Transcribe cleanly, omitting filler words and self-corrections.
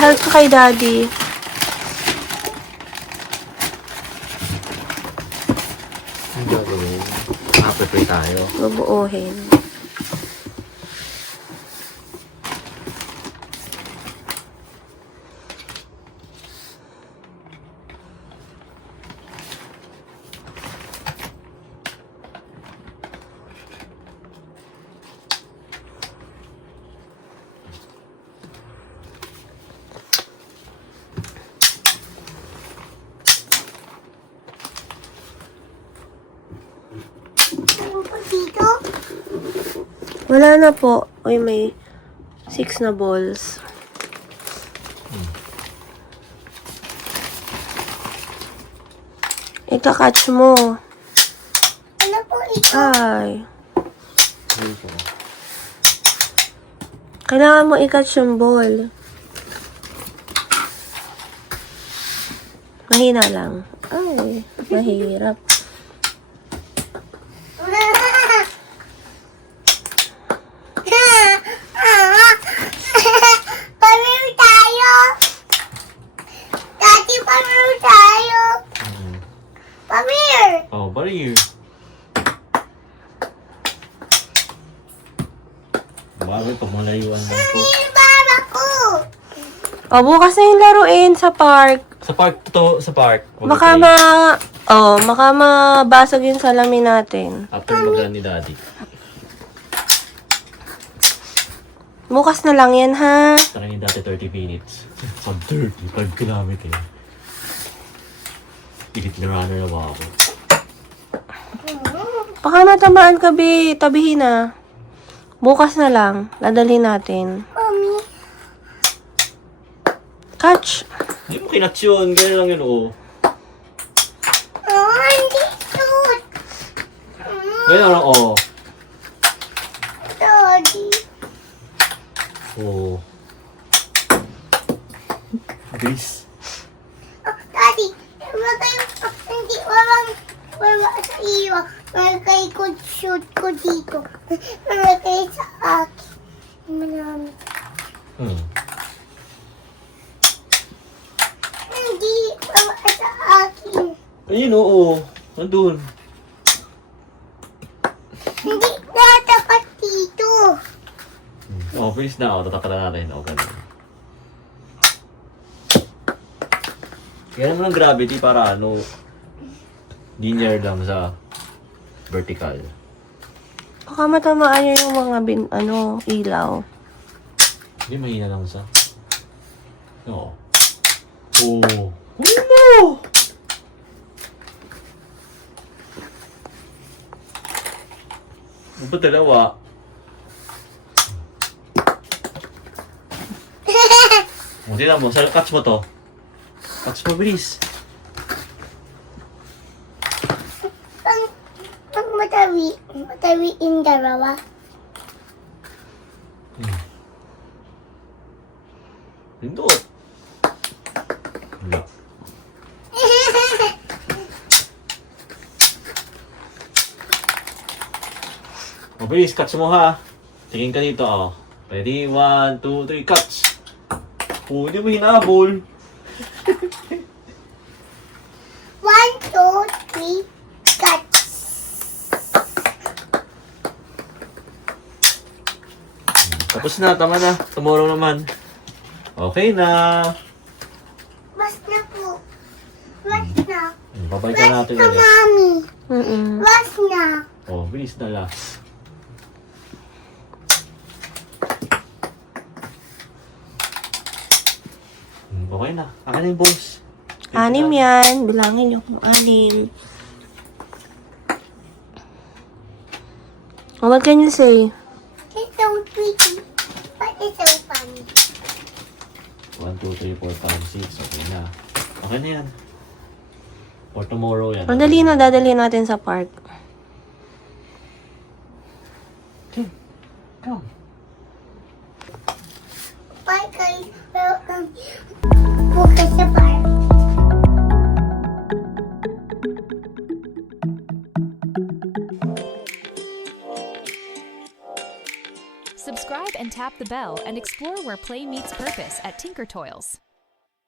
Pa-help ka kay Daddy. Ang gagawin. Prepare tayo. Bubuuhin. Dito? Wala na po. Uy, may 6 na balls. Ika-catch mo. Ano po ito? Ay. Kailangan mo i-catch yung ball. Mahina lang. Ay, mahirap. Pamir tayo! Dati, pamir tayo! Pamir! Oh, bari. Bakit pag malayuan lang po? Pamir, para ko! O, bukas na yung laruin sa park. Sa park to, sa park. Baka baka mabasag yung salamin natin. After mag ni Daddy. Bukas na lang yan, ha? Tangin dati 30 minutes. Pag 35 kilometer. Ilit na runner na ba ako? Baka natamaan ka, Bi. Tabihin na. Bukas na lang. Dadalhin natin. Mami, Catch. Hindi mo kinats yun. Ganyan lang yun, oh. hindi shoot! Ganyan lang, oh. Daddy. Oh. Bilis. Daddy, hindi, wala sa iyo. Malagay ko shoot ko dito. Malagay sa akin. Marami. Hindi, wala sa akin. Ayun, oo. Nandun. Hindi, natapat dito. Oh, bilis na. Oh, tatakala natin. Oh, ganun. Kaya naman ang gravity para ano, linear lang sa vertical. Baka matamaan niya yung mga ilaw. Hindi, mahina lang sa... Oo. Oh. Oh! Ano ba dalawa? O, tignan mo. Catch mo to. Catch mo, bilis. Pag matawiin dalawa. Lindot. Wala. O, bilis. Catch mo, ha. Tingin ka dito, oh. Ready? 1, 2, 3, catch! Oh, hindi mo hinabol. 1, 2, 3, catch. Tapos na, tama na. Tomorrow naman. Okay na. Bas na po. Bas na. Babalikan natin Bas na, ulit. mami. Mm-mm. Bas na. Oh, bilis na last. Okay na. Akin na yung balls. 6 yan. Bilangin niyo kung 6. What can you say? It's so pretty. But it's so funny. 1, 2, 3, 4, 5, 6. Okay na. Okay na yan. For tomorrow yan. Madali na, dadalhin natin sa park. Okay. Come. Bye guys. Welcome. Bukas sa park. Subscribe and tap the bell and explore where play meets purpose at Tinker Toys.